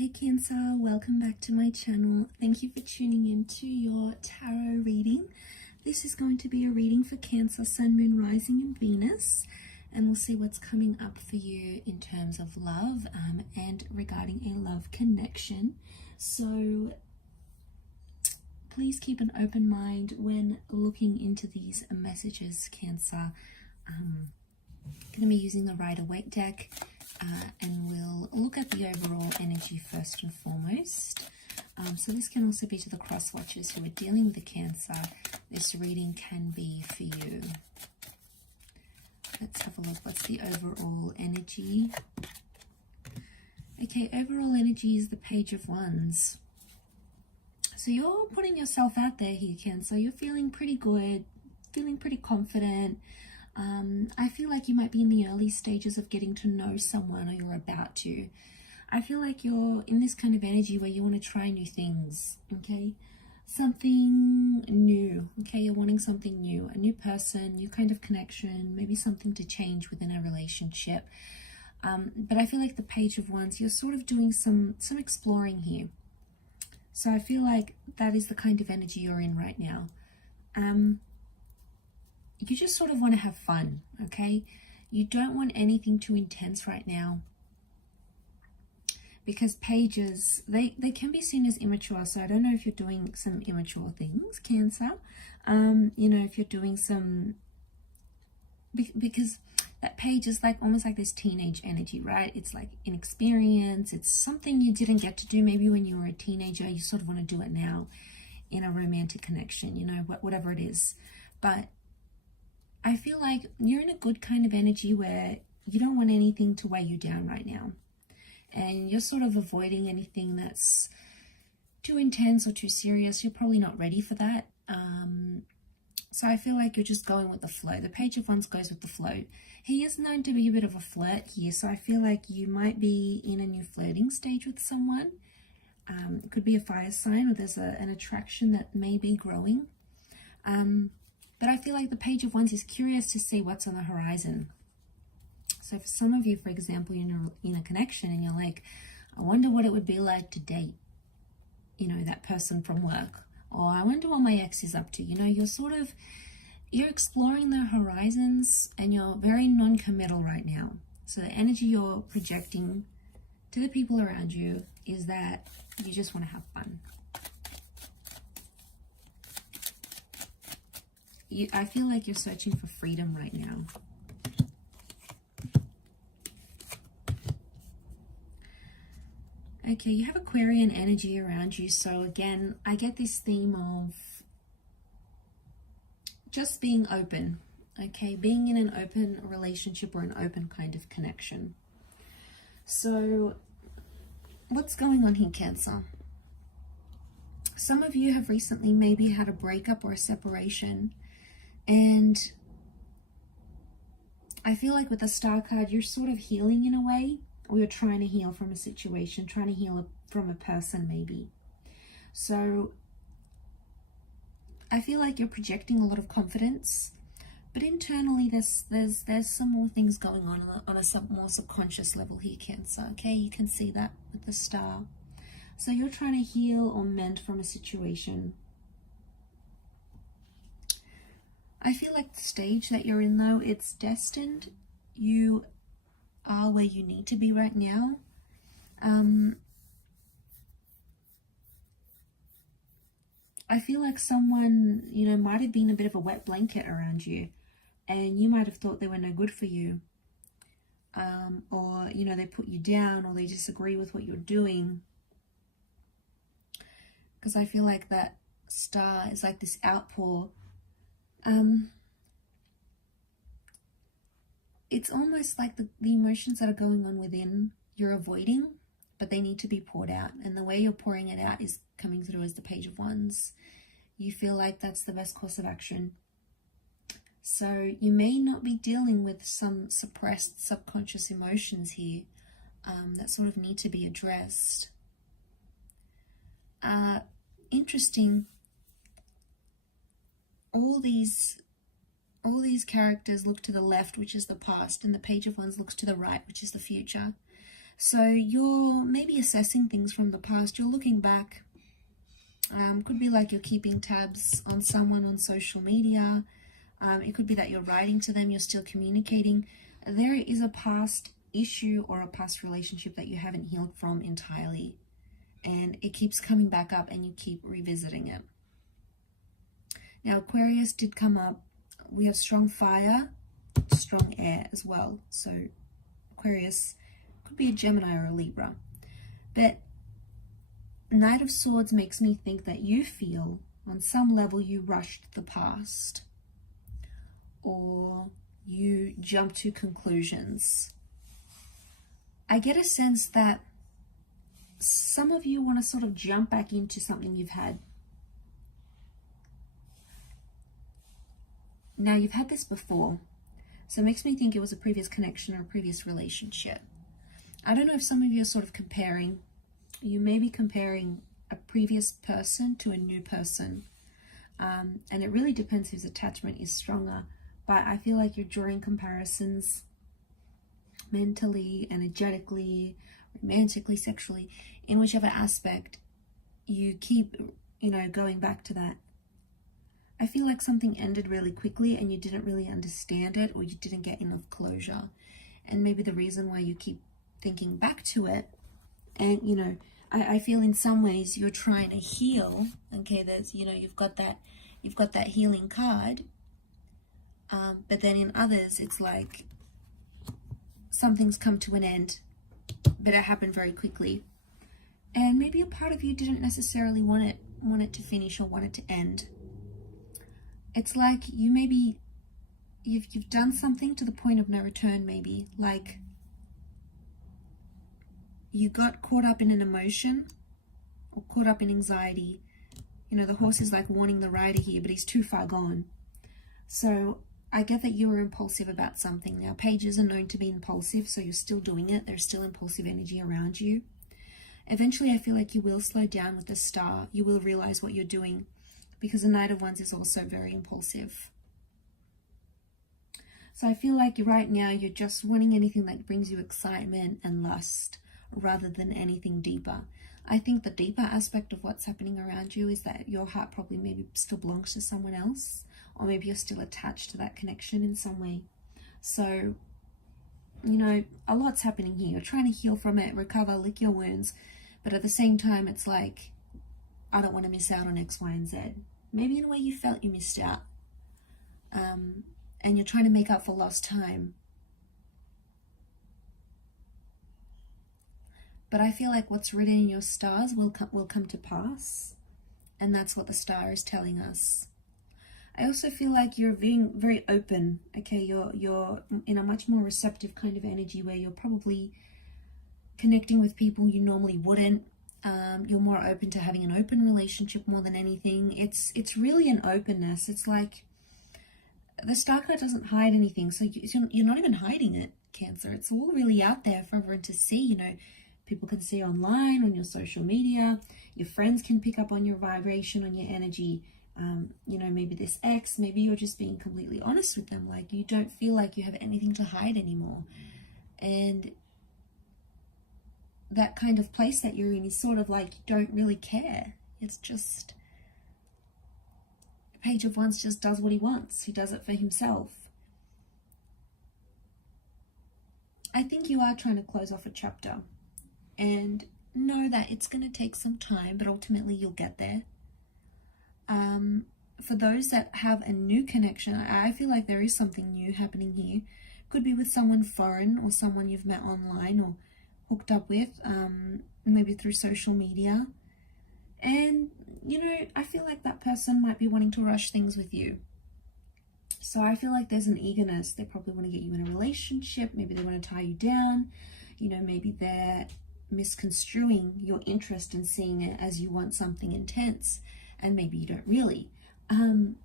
Hey Cancer, welcome back to my channel. Thank you for tuning in to your tarot reading. This is going to be a reading for Cancer, Sun, Moon, Rising and Venus, and we'll see what's coming up for you in terms of love and regarding a love connection. So please keep an open mind when looking into these messages, Cancer. I'm going to be using the Rider-Waite deck. And we'll look at the overall energy first and foremost. So this can also be to the cross watchers who are dealing with the Cancer. This reading can be for you. Let's have a look. What's the overall energy? Okay, overall energy is the Page of Wands. So you're putting yourself out there here, Cancer. You're feeling pretty good, feeling pretty confident. I feel like you might be in the early stages of getting to know someone, or you're about to. I feel like you're in this kind of energy where you want to try new things, okay? Something new, okay? You're wanting something new, a new person, new kind of connection, maybe something to change within a relationship. But I feel like the Page of Wands, you're sort of doing some exploring here. So I feel like that is the kind of energy you're in right now. You just sort of want to have fun, okay? You don't want anything too intense right now, because pages, they can be seen as immature. So I don't know if you're doing some immature things, Cancer. You know, if you're doing some, because that page is like almost like this teenage energy, right? It's like inexperience. It's something you didn't get to do maybe when you were a teenager. You sort of want to do it now in a romantic connection, you know, whatever it is. But I feel like you're in a good kind of energy where you don't want anything to weigh you down right now. And you're sort of avoiding anything that's too intense or too serious. You're probably not ready for that. So I feel like you're just going with the flow. The Page of Wands goes with the flow. He is known to be a bit of a flirt here. So I feel like you might be in a new flirting stage with someone. It could be a fire sign, or there's an attraction that may be growing. But I feel like the Page of Wands is curious to see what's on the horizon. So for some of you, for example, you're in a connection and you're like, I wonder what it would be like to date, you know, that person from work. Or I wonder what my ex is up to. You know, you're exploring the horizons and you're very non-committal right now. So the energy you're projecting to the people around you is that you just want to have fun. I feel like you're searching for freedom right now. Okay, you have Aquarian energy around you. So again, I get this theme of just being open. Okay, being in an open relationship or an open kind of connection. So what's going on here, Cancer? Some of you have recently maybe had a breakup or a separation. And I feel like with the Star card, you're sort of healing in a way, or you're trying to heal from a situation, trying to heal from a person maybe. So I feel like you're projecting a lot of confidence, but internally there's some more things going on a more subconscious level here, Cancer. Okay, you can see that with the Star. So you're trying to heal or mend from a situation. I feel like the stage that you're in, though, it's destined. You are where you need to be right now. I feel like someone, you know, might have been a bit of a wet blanket around you, and you might have thought they were no good for you. Or, you know, they put you down, or they disagree with what you're doing. Because I feel like that Star is like this outpour. It's almost like the emotions that are going on within you're avoiding, but they need to be poured out. And the way you're pouring it out is coming through as the Page of Wands. You feel like that's the best course of action. So you may not be dealing with some suppressed subconscious emotions here that sort of need to be addressed. Interesting. All these characters look to the left, which is the past, and the Page of Wands looks to the right, which is the future. So you're maybe assessing things from the past. You're looking back. Could be like you're keeping tabs on someone on social media. It could be that you're writing to them, you're still communicating. There is a past issue or a past relationship that you haven't healed from entirely. And it keeps coming back up and you keep revisiting it. Now, Aquarius did come up. We have strong fire, strong air as well. So Aquarius could be a Gemini or a Libra. But Knight of Swords makes me think that you feel on some level you rushed the past, or you jump to conclusions. I get a sense that some of you want to sort of jump back into something you've had. Now, you've had this before, so it makes me think it was a previous connection or a previous relationship. I don't know if some of you are sort of comparing. You may be comparing a previous person to a new person. And it really depends whose attachment is stronger. But I feel like you're drawing comparisons mentally, energetically, romantically, sexually, in whichever aspect you keep, going back to that. I feel like something ended really quickly and you didn't really understand it, or you didn't get enough closure. And maybe the reason why you keep thinking back to it, and I feel in some ways you're trying to heal. Okay, there's you've got that healing card, but then in others it's like something's come to an end, but it happened very quickly, and maybe a part of you didn't necessarily want it to finish or want it to end. It's like you've done something to the point of no return. Maybe like you got caught up in an emotion or caught up in anxiety. The horse is like warning the rider here, but he's too far gone. So I get that you were impulsive about something. Now, pages are known to be impulsive, so you're still doing it. There's still impulsive energy around you. Eventually, I feel like you will slow down with the star. You will realize what you're doing, because the Knight of Wands is also very impulsive. So I feel like right now you're just wanting anything that brings you excitement and lust, rather than anything deeper. I think the deeper aspect of what's happening around you is that your heart probably maybe still belongs to someone else, or maybe you're still attached to that connection in some way. So, a lot's happening here. You're trying to heal from it, recover, lick your wounds, but at the same time, it's like, I don't want to miss out on X, Y, and Z. Maybe in a way you felt you missed out, and you're trying to make up for lost time. But I feel like what's written in your stars will come to pass. And that's what the star is telling us. I also feel like you're being very open. Okay, you're in a much more receptive kind of energy, where you're probably connecting with people you normally wouldn't. You're more open to having an open relationship more than anything. It's really an openness. It's like the star card doesn't hide anything. So you're not even hiding it, Cancer. It's all really out there for everyone to see, People can see online, on your social media. Your friends can pick up on your vibration, on your energy. Maybe this ex, maybe you're just being completely honest with them. Like, you don't feel like you have anything to hide anymore. And that kind of place that you're in is sort of like, you don't really care. It's just, the Page of Wands just does what he wants. He does it for himself. I think you are trying to close off a chapter. And know that it's going to take some time, but ultimately you'll get there. For those that have a new connection, I feel like there is something new happening here. Could be with someone foreign, or someone you've met online or hooked up with, maybe through social media. And, I feel like that person might be wanting to rush things with you. So I feel like there's an eagerness. They probably want to get you in a relationship. Maybe they want to tie you down. Maybe they're misconstruing your interest and seeing it as you want something intense, and maybe you don't really.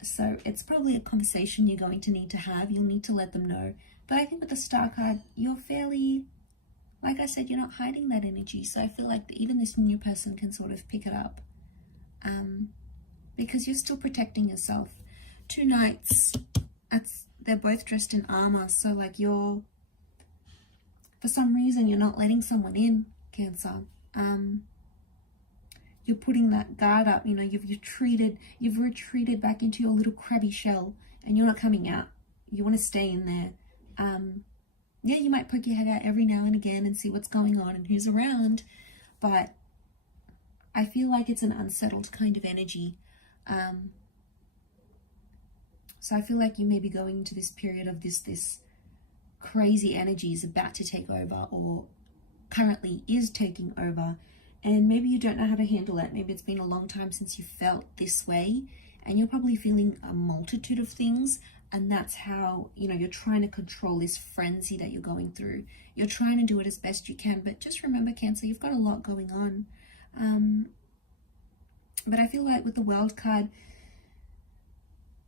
So it's probably a conversation you're going to need to have. You'll need to let them know. But I think with the star card, you're fairly, like I said, you're not hiding that energy. So I feel like even this new person can sort of pick it up, because you're still protecting yourself. Two knights, they're both dressed in armor. So like you're For some reason, you're not letting someone in, Cancer. You're putting that guard up. You know, you've retreated back into your little crabby shell, and you're not coming out. You want to stay in there. Yeah, you might poke your head out every now and again and see what's going on and who's around, but I feel like it's an unsettled kind of energy. So I feel like you may be going into this period of this crazy energy is about to take over, or currently is taking over, and maybe you don't know how to handle it. Maybe it's been a long time since you felt this way, and you're probably feeling a multitude of things, and that's how, you know, you're trying to control this frenzy that you're going through. You're trying to do it as best you can, but just remember, Cancer, you've got a lot going on. But I feel like with the World card,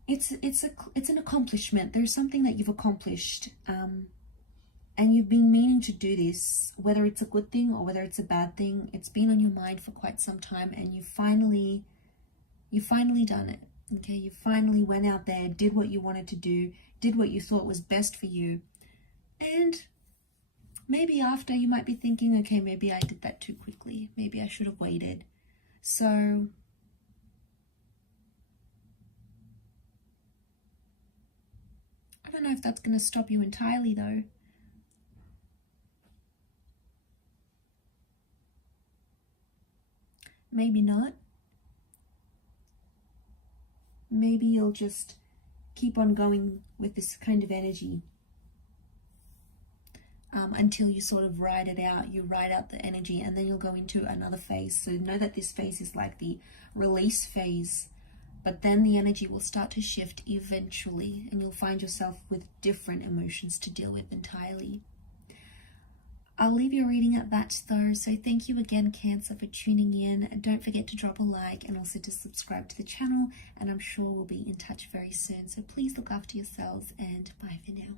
it's an accomplishment. There's something that you've accomplished, and you've been meaning to do this, whether it's a good thing or whether it's a bad thing. It's been on your mind for quite some time, and you finally done it. Okay, you finally went out there, did what you wanted to do, did what you thought was best for you. And maybe after, you might be thinking, okay, maybe I did that too quickly. Maybe I should have waited. So I don't know if that's going to stop you entirely, though. Maybe not. Maybe you'll just keep on going with this kind of energy until you sort of ride it out. You ride out the energy, and then you'll go into another phase. So know that this phase is like the release phase, but then the energy will start to shift eventually, and you'll find yourself with different emotions to deal with entirely. I'll leave your reading at that, though. So thank you again, Cancer, for tuning in. Don't forget to drop a like and also to subscribe to the channel. And I'm sure we'll be in touch very soon. So please look after yourselves, and bye for now.